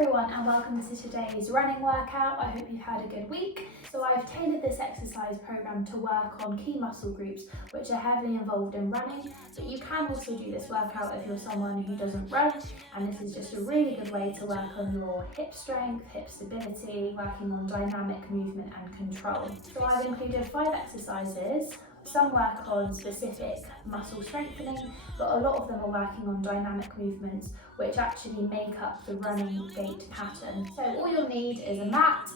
everyone and welcome to today's running workout. I hope you've had a good week. So I've tailored this exercise program to work on key muscle groups which are heavily involved in running, but you can also do this workout if you're someone who doesn't run, and this is just a really good way to work on your hip strength, hip stability, working on dynamic movement and control. So I've included 5 exercises. Some work on specific muscle strengthening, but a lot of them are working on dynamic movements which actually make up the running gait pattern. So all you'll need is a mat,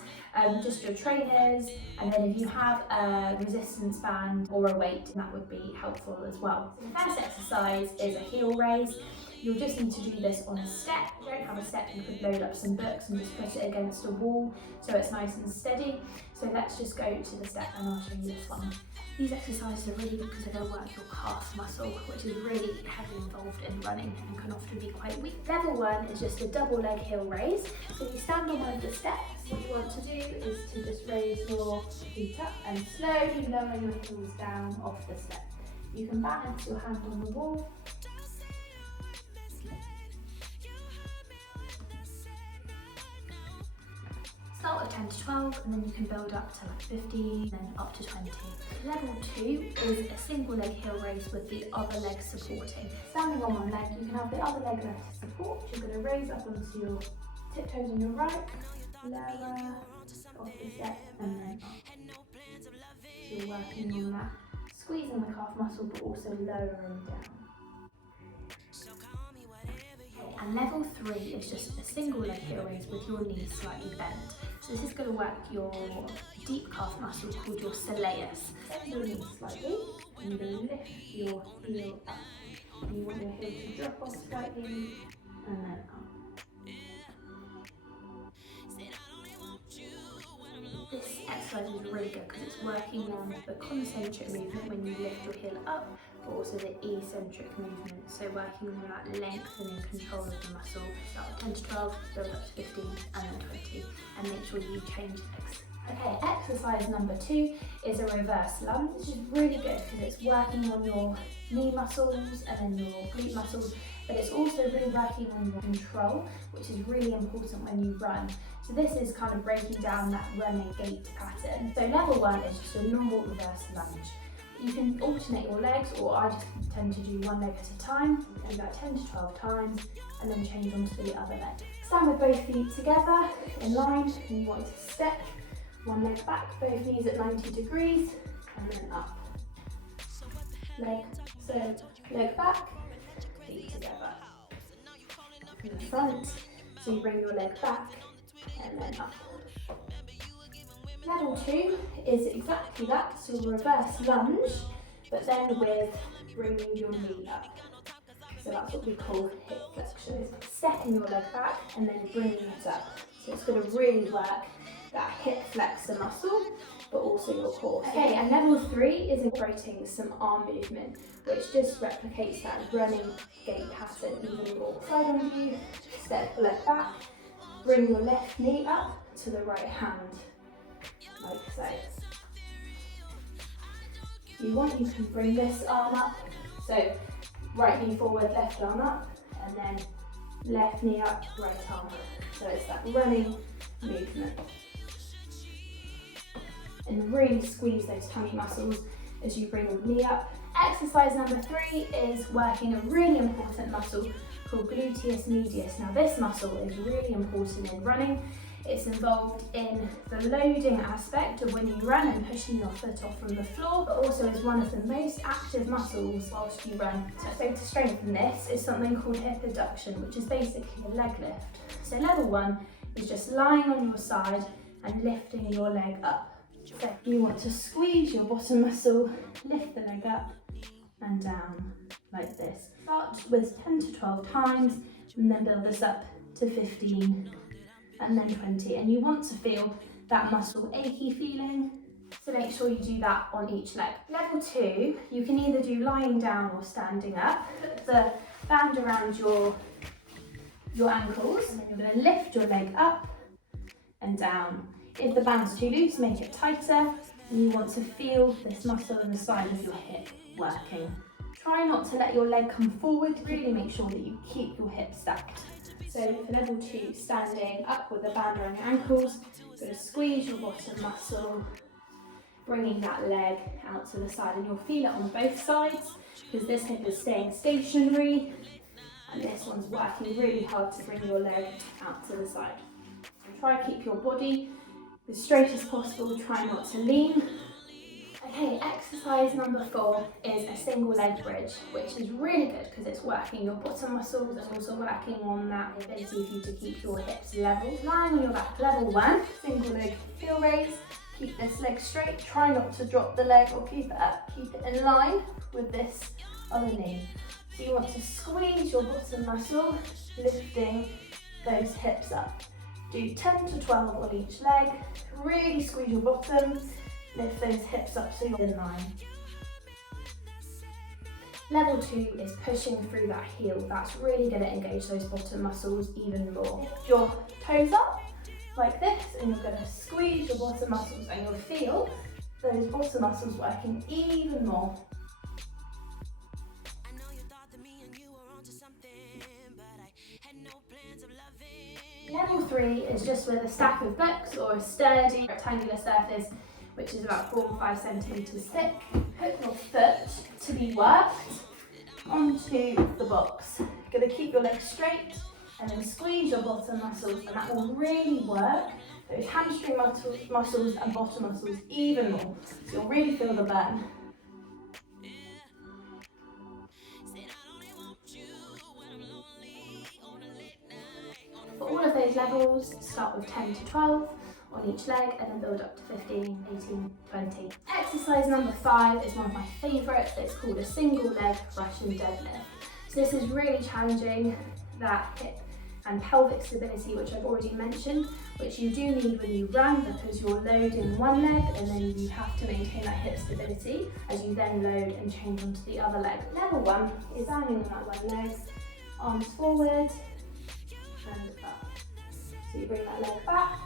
just your trainers, and then if you have a resistance band or a weight, that would be helpful as well. So the first exercise is a heel raise. You'll just need to do this on a step. If you don't have a step, you could load up some books and just put it against a wall so it's nice and steady. So let's just go to the step and I'll show you this one. These exercises are really good because they're going to work your calf muscle, which is really heavily involved in running and can often be quite weak. Level 1 is just a double leg heel raise. So you stand on one of the steps. What you want to do is to just raise your feet up and slowly lower your heels down off the step. You can balance your hand on the wall. Start with 10 to 12 and then you can build up to like 15, then up to 20. Level 2 is a single leg heel raise with the other leg supporting. Standing on one leg, you can have the other leg left to support. You're going to raise up onto your tiptoes on your right, lower off the step and then up. So you're working on that, squeezing the calf muscle but also lowering down. And level 3 is just a single leg heel raise with your knees slightly bent. So this is going to work your deep calf muscle called your soleus. Bend your knees slightly and you're going to lift your heel up. And you want your heel to drop off slightly and then up. This exercise is really good because it's working on the concentric movement when you lift your heel up, but also the eccentric movement, so working on that length and in control of the muscle. Start with 10 to 12, build up to 15 and then 20, and make sure you change legs. Okay, exercise number 2 is a reverse lunge, which is really good because it's working on your knee muscles and then your glute muscles, but it's also really working on your control, which is really important when you run. So this is kind of breaking down that running gait pattern. So level 1 is just a normal reverse lunge. You can alternate your legs, or I just tend to do one leg at a time, do that 10 to 12 times, and then change onto the other leg. Stand with both feet together in line, and you want to step one leg back, both knees at 90 degrees, and then up. Leg back, feet together. In the front, so you bring your leg back, and then up. Level 2 is exactly that, so reverse lunge, but then with bringing your knee up. So that's what we call hip flexion. Stepping your leg back and then bringing it up. So it's going to really work that hip flexor muscle, but also your core. Okay, and level 3 is incorporating some arm movement, which just replicates that running gait pattern even more. Side on view, step the leg back, bring your left knee up to the right hand, like so. If you want, you can bring this arm up, so right knee forward, left arm up, and then left knee up, right arm up. So it's that running movement. And really squeeze those tummy muscles as you bring your knee up. Exercise number 3 is working a really important muscle called gluteus medius. Now this muscle is really important in running. It's involved in the loading aspect of when you run and pushing your foot off from the floor, but also is one of the most active muscles whilst you run. So to strengthen this is something called hip abduction, which is basically a leg lift. So level 1 is just lying on your side and lifting your leg up. So you want to squeeze your bottom muscle, lift the leg up and down like this. Start with 10 to 12 times and then build this up to 15 and then 20. And you want to feel that muscle achy feeling, so make sure you do that on each leg. Level 2, you can either do lying down or standing up. Put the band around your ankles and then you're going to lift your leg up and down. If the band's too loose, make it tighter, and you want to feel this muscle in the side of your hip working. Try not to let your leg come forward, really make sure that you keep your hip stacked. So for level 2, standing up with a band around your ankles, you're going to squeeze your bottom muscle, bringing that leg out to the side, and you'll feel it on both sides because this hip is staying stationary and this one's working really hard to bring your leg out to the side. Try to keep your body as straight as possible, try not to lean. Okay, exercise number 4 is a single leg bridge, which is really good because it's working your bottom muscles and also working on that ability for you to keep your hips level. Lying on your back, level 1, single leg heel raise. Keep this leg straight, try not to drop the leg or keep it up, keep it in line with this other knee. So you want to squeeze your bottom muscle, lifting those hips up. Do 10 to 12 on each leg, really squeeze your bottom, lift those hips up so you're in line. Level 2 is pushing through that heel. That's really going to engage those bottom muscles even more. Lift your toes up like this and you're going to squeeze your bottom muscles and you'll feel those bottom muscles working even more. Level 3 is just with a stack of books or a sturdy rectangular surface which is about 4 or 5 centimetres thick. Put your foot to be worked onto the box. You're going to keep your legs straight and then squeeze your bottom muscles, and that will really work those hamstring muscles and bottom muscles even more. So you'll really feel the burn. For all of those levels, start with 10 to 12 on each leg and then build up to 15, 18, 20. Exercise number 5 is one of my favourites. It's called a single leg Russian deadlift. So this is really challenging that hip and pelvic stability, which I've already mentioned, which you do need when you run because you're loading one leg and then you have to maintain that hip stability as you then load and change onto the other leg. Level 1 is standing on that one leg, arms forward and up. So you bring that leg back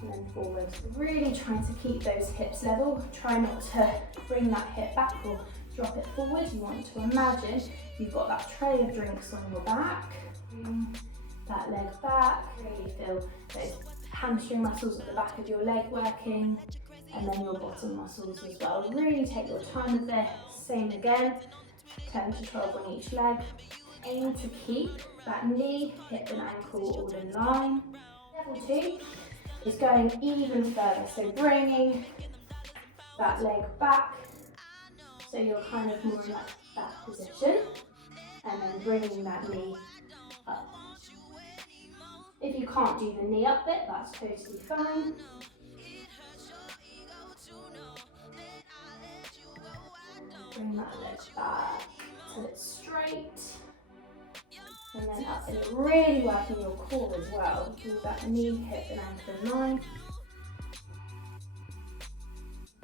and then forward. Really trying to keep those hips level. Try not to bring that hip back or drop it forward. You want to imagine you've got that tray of drinks on your back. Bring that leg back. Really feel those hamstring muscles at the back of your leg working, and then your bottom muscles as well. Really take your time with this. Same again, 10 to 12 on each leg. Aim to keep that knee, hip and ankle all in line. Level 2 is going even further, so bringing that leg back so you're kind of more in that position, and then bringing that knee up. If you can't do the knee up bit, that's totally fine. Bring that leg back till it's straight. And then up, and you're really working your core as well. Pull that knee, hip and ankle in line.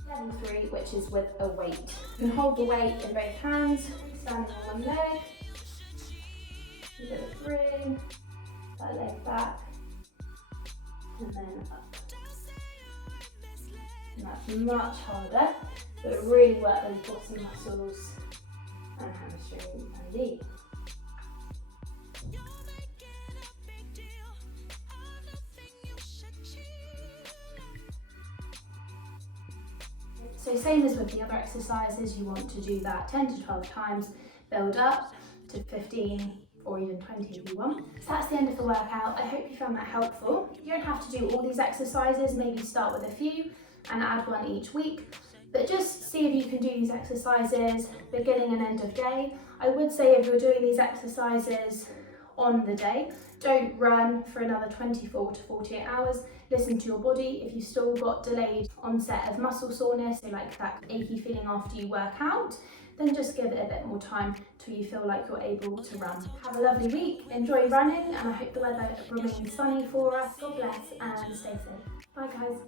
Level 3, which is with a weight. You can hold the weight in both hands, standing on one leg. You're going to bring that leg back and then up. And that's much harder, but really work those bottom muscles and hamstring and knee. So same as with the other exercises, you want to do that 10 to 12 times, build up to 15 or even 20 if you want. So that's the end of the workout. I hope you found that helpful. You don't have to do all these exercises, maybe start with a few and add one each week. But just see if you can do these exercises beginning and end of day. I would say if you're doing these exercises on the day, don't run for another 24 to 48 hours. Listen to your body. If you've still got delayed onset of muscle soreness, so like that achy feeling after you work out, then just give it a bit more time till you feel like you're able to run. Have a lovely week, enjoy running, and I hope the weather remains sunny for us. God bless and stay safe. Bye guys.